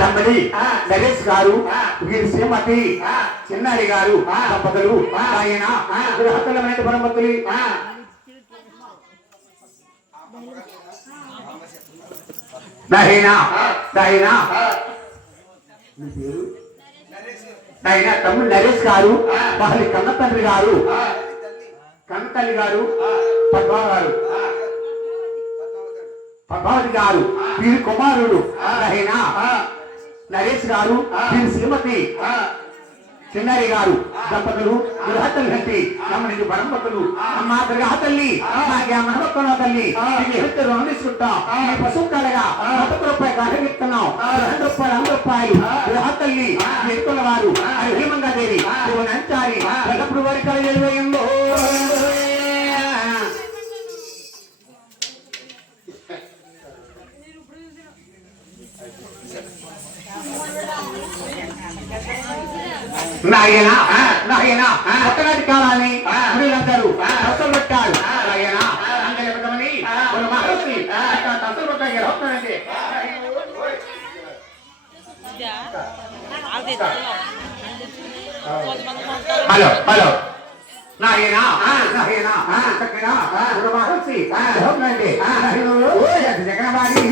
తమ్ముడి నరేష్ గారు వీరి శ్రీమతి చిన్నారి గారు దంపతులు ఆయన గృహతులమైన పరమతులు తమ్ముడు నరేష్ గారు వాళ్ళ కన్న తండ్రి గారు కన్న తల్లి గారు పద్మావతి గారు వీరి కుమారుడు నరేష్ గారు వీరి శ్రీమతి చిన్నారి గారు దంపతులు గృహతల్లి కంటి నమ్మని పరంపతులు అమ్మ గృహతల్లి నాకే మనవక్కన తల్లి రుణం తీసుకుంటాం పశువు కలగా 1 రూపాయలు అడగిస్తున్నాం 2 రూపాయలు 100 రూపాయలు గృహతల్లి ఎక్కుల వారు అది హేమంగా దేవి నంచారి ఎల్లప్పుడు వారి కలయంలో నాయన కొత్తనాటి కాలాన్ని వీళ్ళందరూ అసలు పెట్టారు నాయన అందరి మహర్షి అసలు పెట్టారంటే హలో హలో నాయన మహర్షి జగన్వాడి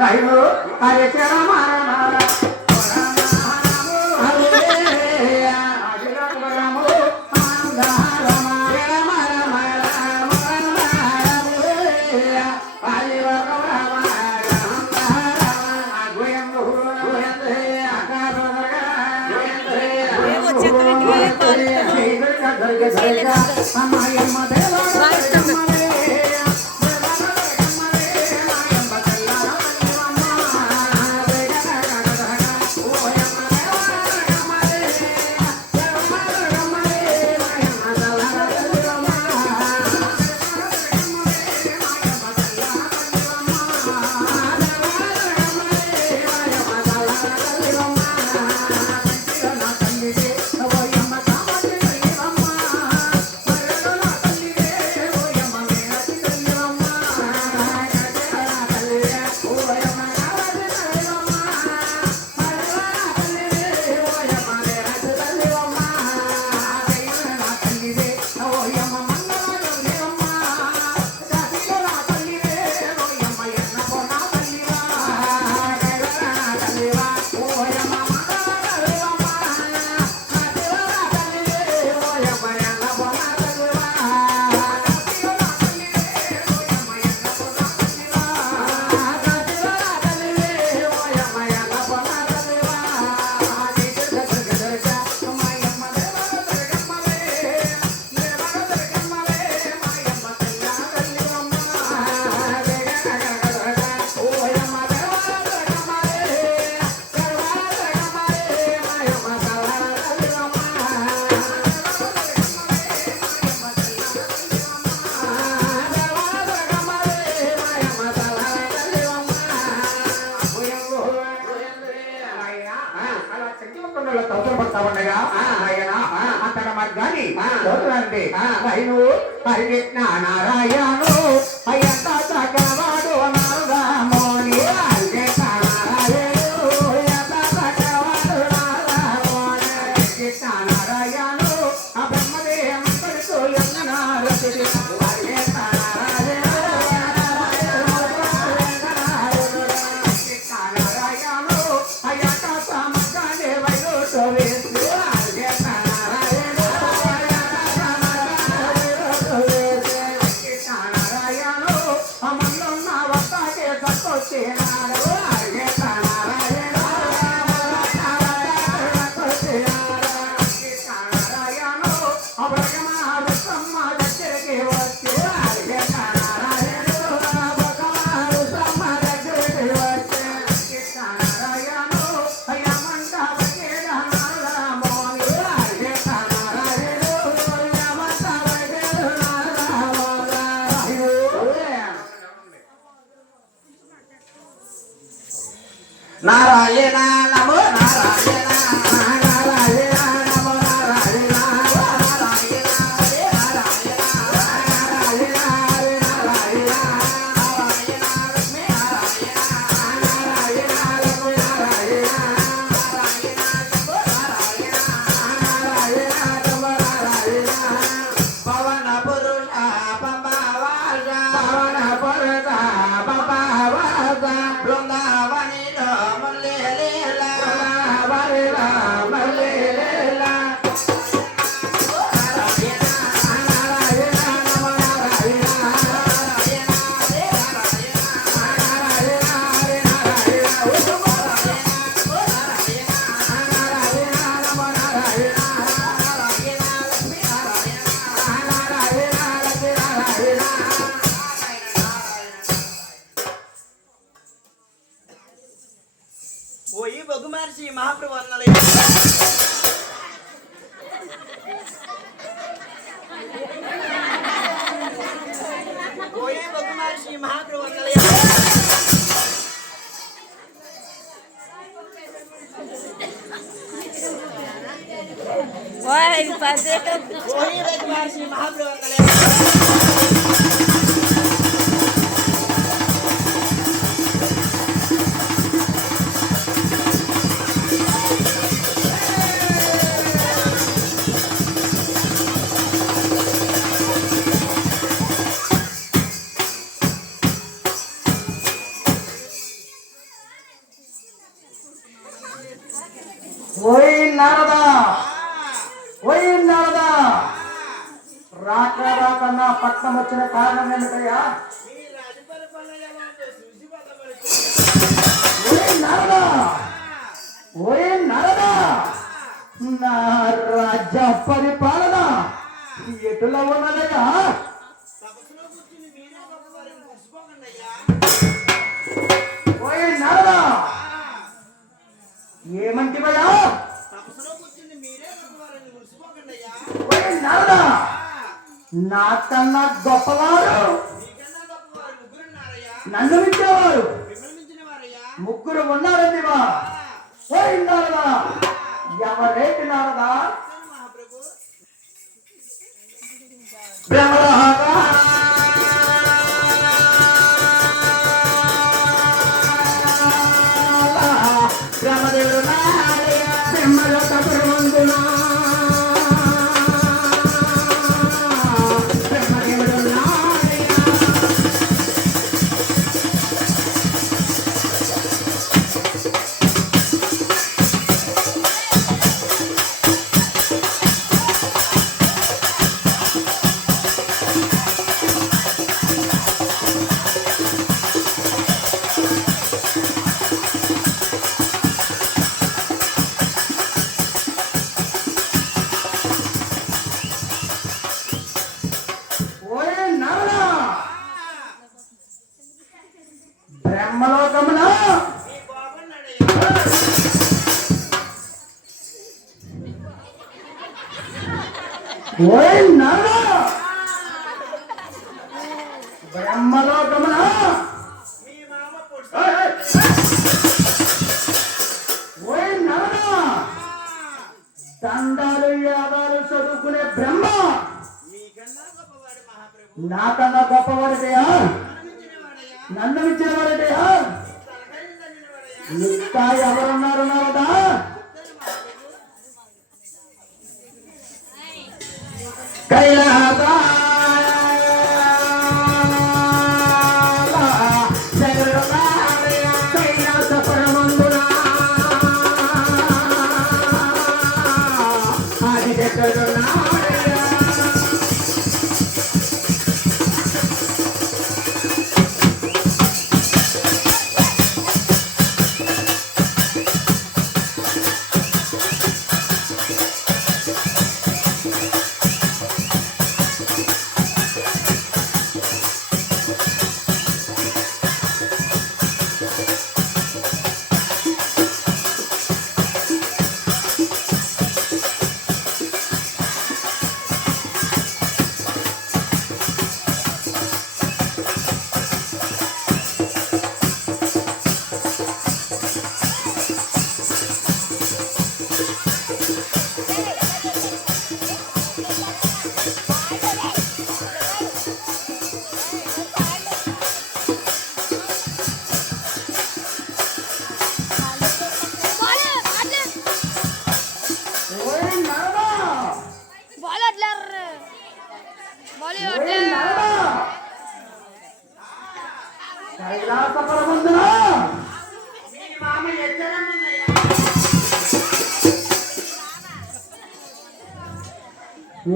नहीं अरे तेरा मारा मारा లోతులండి వైను పరిగెత్తిన నారాయణు అయ్యంత చక్కవాడు నారామోని అరిగెత్తిన నారాయణు అయ్యంత చక్కవాడు నారామోని అరిగెత్తిన నారాయణు ఆ బ్రహ్మదేవం పడుతూ ఎన్ననారు అరిగెత్తిన నారాయణ నమో నారాయణ నారాయణ నమో నారాయణ నారాయణ హరే నారాయణ నారాయణ హరే నారాయణ నారాయణ లక్ష్మీ నారాయణ నారాయణ నమో నారాయణ నారాయణ నమో నారాయణ నారాయణ నమో నారాయణ పవన పురుష పంబవాజ పవన పురుష పంబవాజ బృందావని ఓయి బొగ్గుమార్చి మహాప్రభు అన్నలే ఓయి బొగ్గుమార్చి మహాప్రభు అన్నలే ఓయ్ పదే ఓయి బొగ్గుమార్చి మహాప్రభు అన్నలే ఓయ్ నారదా ఓయ్ నారదా రాక రాక నా పట్నం వచ్చిన కారణం ఏమిటయ్యా ఓయ్ నారదా ఓయ్ నారదా నా రాజ్య పరిపాలన ఎటులా ఉన్నదయ్యా ఓయ్ నారదా ఏమంటివయ్యా ఓయ్ నారదా నాకన్నా గొప్పవారు నన్ను మించేవారు ముగ్గురు ఉన్నారండివా ఓయ్ నారదా ఎవరేంటి నారదా బ్రహ్మదేవుడు బ్రహ్మలోకమున ఓయ్ నారదా బ్రహ్మలోకమున ఓయ్ నారదా దండాలు యాదాలు చదువుకునే బ్రహ్మ నాకన్నా గొప్పవాడటయా నన్ను ఇచ్చిన వాడటయా ఇంకా ఎవరున్నారు నారదా కైలాస కైలాసపురమందున ఆదిశేషుడున్నాడయ్యా. కైలాసపురమందున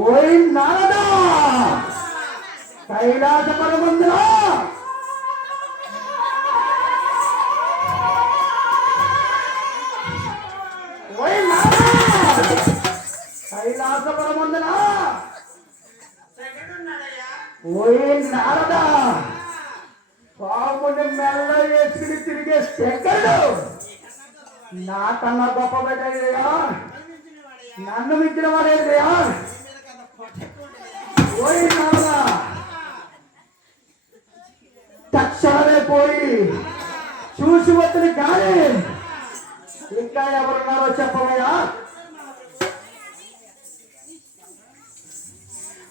ఓయ్ నారదా కైలాసపురమందున ఓయ్ నారదా కైలాసపురమందున ఓయ్ నారదా పాముని మెల్ల వేసుకుని తిరిగే శంకరుడు నాకన్నా గొప్ప పెట్టయ్యా నన్ను మించిన వాడేదయ్యా ఓయ్ నారదా తక్షణమే పోయి చూసి వద్దని కానీ ఇంకా ఎవరున్నారో చెప్పవయ్యా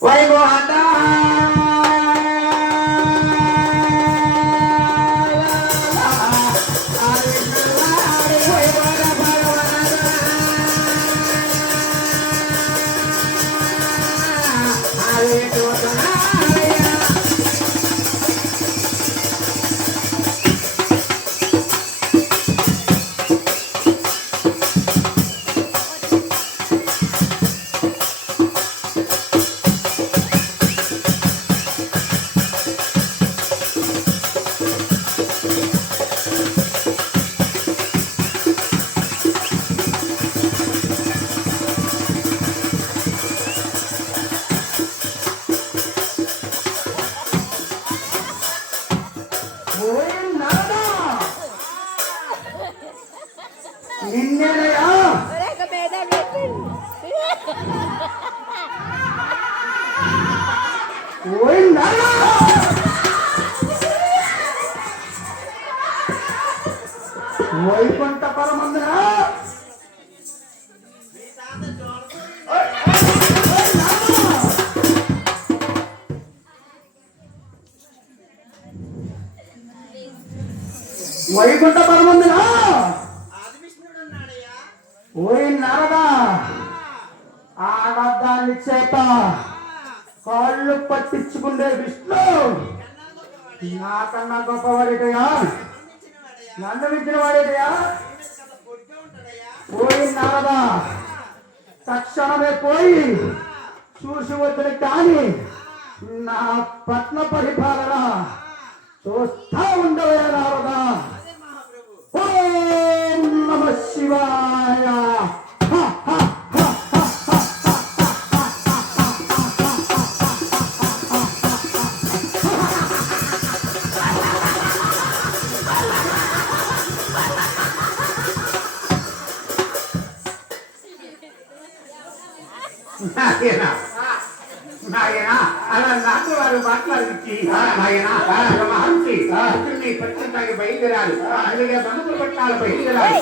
వైభవంత నిన్నేనయ్యా ఓయ్ నారదా వైకుంఠపురమందున వైకుంఠపురమందున ఓయ్ నారదా ఆడదాన్ని చేత కాళ్ళు పట్టించుకునే విష్ణు నాకన్నా గొప్పవాడేటయా నన్ను మించిన వాడేటయా ఓయ్ నారదా తక్షణమే పోయి చూసి వద్దని కానీ నా పట్న పరిపాలన చూస్తా ఉండవే నారదా ఓం నమః శివాయ నాయనా అలా నాకు వారు మాట్లాడించి నాయనా మహర్షి పచ్చంతాకి బయలుదేరాలి అందుకే బంధువులు పట్టాలు బయలుదేరాలి